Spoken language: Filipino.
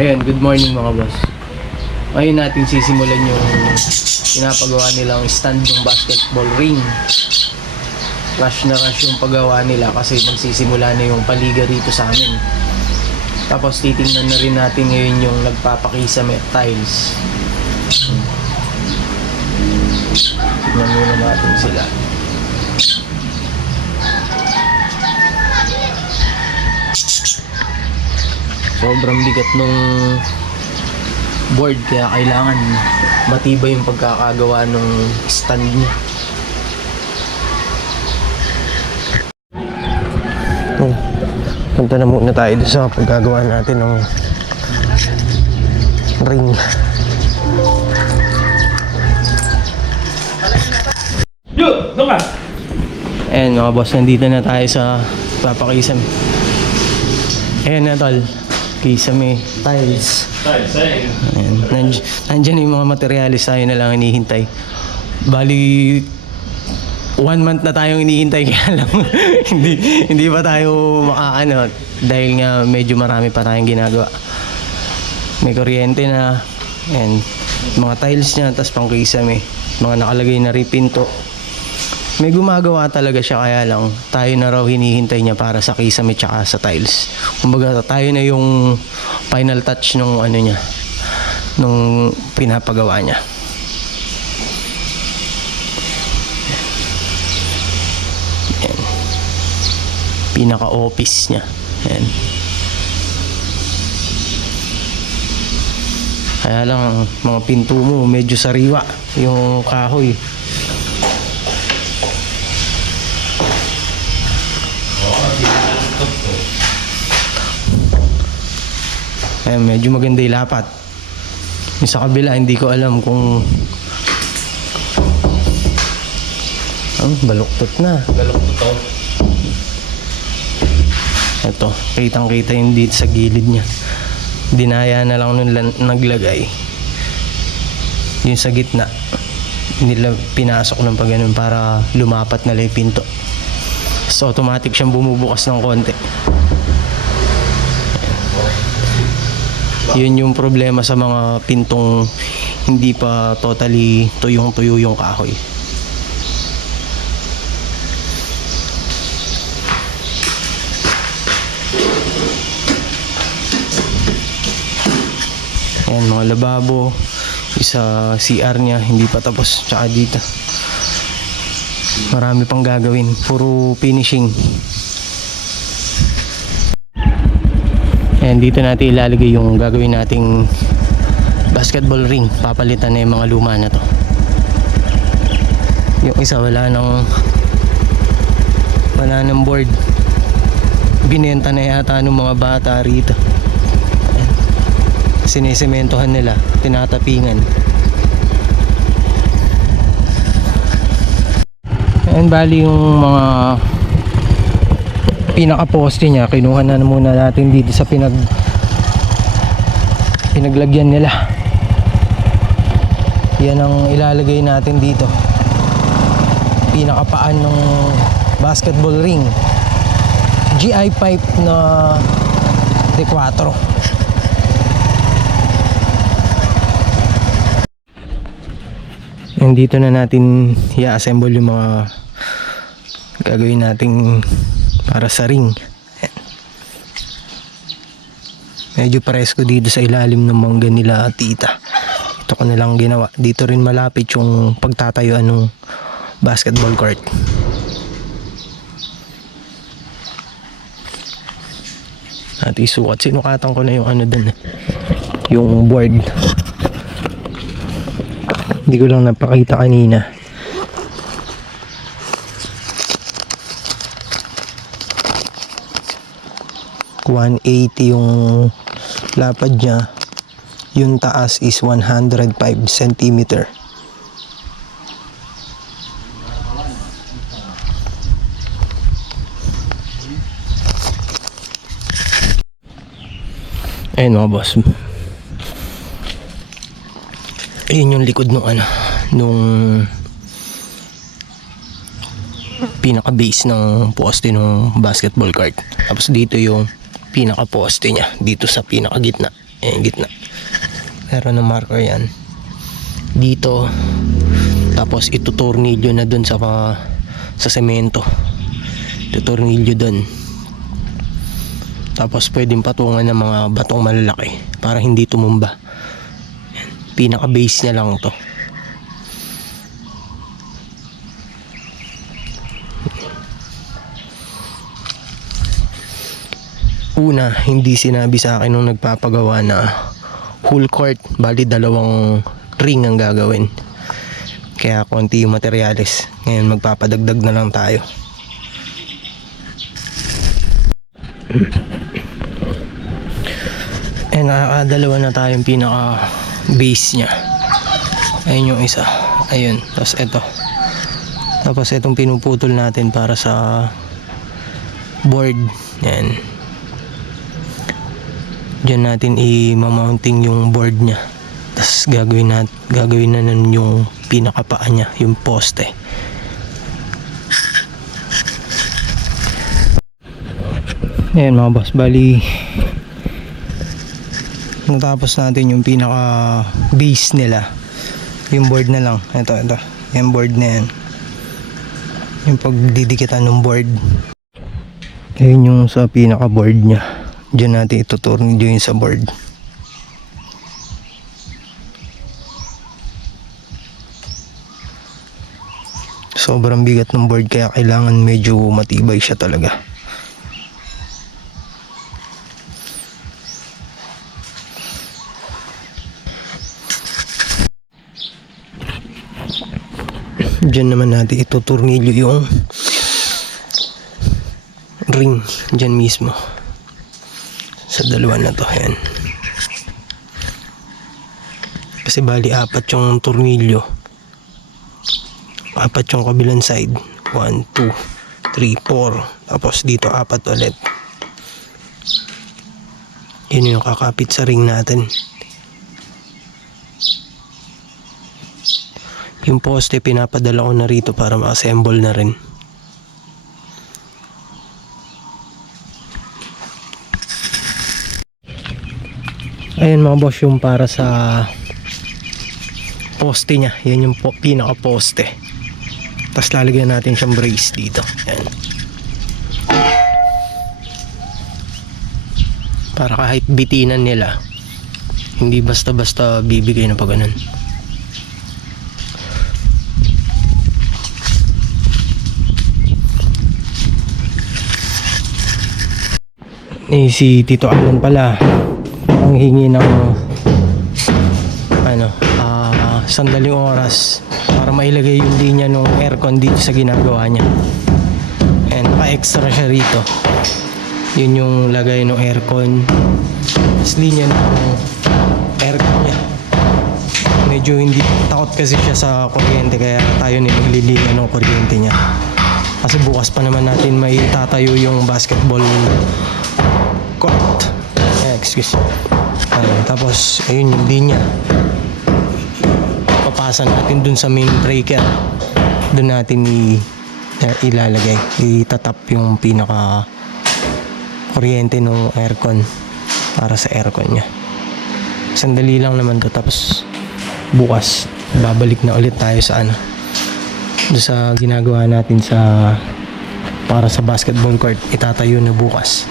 Ayan, good morning mga boss. Ngayon natin sisimulan yung pinapagawa nilang stand ng basketball ring. Rush na rush yung paggawa nila kasi magsisimula na yung paliga rito sa amin. Tapos titingnan na rin natin ngayon yung nagpapakisame tiles. Tingnan muna natin sila. Sobrang bigat nung board kaya kailangan matibay yung pagkakagawa ng stand niya. Punta na muna tayo doon sa paggagawa natin ng ring. Yo, doon ka! Ayan mga boss, nandito na tayo sa papakisame. Ayan na tol, kisame tiles. Ayan, nandyan yung mga materialis tayo na lang hinihintay. Bali 1 month na tayong hinihintay kaya lang hindi pa tayo makaano dahil nga medyo marami pa tayong ginagawa. May kuryente na, ayan, mga tiles niya, tapos pang kisame, mga nakalagay na ripinto. May gumagawa talaga siya kaya lang tayo na raw hinihintay niya para sa kisame tsaka sa tiles. Kumbaga tayo na yung final touch nung ano niya, nung pinapagawa niya. Ayan. Pinaka-office niya. Ayan. Kaya lang mga pinto mo medyo sariwa yung kahoy. Ayan, medyo maganda yung lapat. Yung sa kabila, hindi ko alam kung baluktot na. Baluktot. Ito, kitang-kita yung dito sa gilid niya. Dinaya na lang nung naglagay. Yung sa gitna, nila pinasok ng pagganon para lumapat na lang yung pinto. So automatic siyang bumubukas ng konti. Yun yung problema sa mga pintong hindi pa totally tuyong-tuyo yung kahoy. Ayan, mga lababo, isa CR niya hindi pa tapos, tsaka dito marami pang gagawin, puro finishing. Ayan, dito natin ilalagay yung gagawin nating basketball ring. Papalitan na yung mga luma na to. Yung isa wala nang board, binenta na yata ng mga bata rito. Sinisimentohan nila, tinatapingan. Ayan, bali yung mga pinaka-poste niya, kinuha na muna natin dito sa pinaglagyan nila. Yan ang ilalagay natin dito, pinakapaan ng basketball ring, GI pipe na D4. And dito na natin i-assemble yung mga gagawin nating para sa ring. Medyo presko dito sa ilalim ng mangga nila tita. Ito ko na lang ginawa. Dito rin malapit yung pagtatayuan ng basketball court. At isukat, sinukatan ko na yung ano dun, yung board. Hindi ko lang napakita kanina. 180 yung lapad niya, yung taas is 105 cm. Ayun mga boss, ayun yung likod nung pinaka base ng poste ng basketball court. Tapos dito yung pinaka poste niya, dito sa pinaka gitna. Ayan, gitna. Meron ng marker yan. Dito. Tapos itutornilyo na dun sa semento. Itutornilyo dun. Tapos pwedeng patungan ng mga batong malalaki para hindi tumumba. Ayan. Pinaka base niya lang to. Una, hindi sinabi sa akin nung nagpapagawa na whole court, bali 2 ring ang gagawin. Kaya konti yung materyales. Ngayon magpapadagdag na lang tayo. Nakakadalawa na tayong pinaka base nya. Ayun yung isa. Ayun. Tapos ito. Tapos itong pinuputol natin para sa board. Yan. Diyan natin i-mounting yung board nya. Tapos gagawin na nun yung pinakapaa nya, yung poste. Ayan mga boss, bali natapos natin yung pinaka base nila. Yung board na lang. Ito. Yung board na yan. Yung pagdidikitan ng board. Ayun yung sa pinaka board nya. Diyan natin ituturn yun sa board. Sobrang bigat ng board kaya kailangan medyo matibay siya talaga. Diyan naman natin ituturnilyo yung ring. Diyan mismo. Sa dalawa na to. Ayan. Kasi bali 4 yung turnilyo. 4 yung kabilang side. 1, 2, 3, 4. Tapos dito 4 ulit. Yun yung kakapit sa ring natin. Yung poste pinapadala ko na rito para ma-assemble na rin. Ayun mga boss, yung para sa poste nya. Yan yung pinaka poste. Tapos lalagyan natin siyang brace dito. Ayan. Para kahit bitinan nila, hindi basta-basta bibigay na pa ganun. Si Tito Alan pala ang hingi ng sandaling oras para mailagay yung linya ng aircon dito sa ginagawa niya. And naka-extra siya rito. Yun yung lagay ng aircon. Tapos linya ng aircon niya. Medyo hindi takot kasi siya sa kuryente kaya tayo nililinya ng kuryente niya. Kasi bukas pa naman natin may tatayo yung basketball court. Excuse. Tapos ayun yung linya. Papasa natin dun sa main breaker. Dun natin ilalagay. Itatap yung pinaka kuryente ng aircon para sa aircon niya. Sandali lang naman to. Tapos bukas babalik na ulit tayo sa doon sa ginagawa natin para sa basketball court. Itatayo na bukas.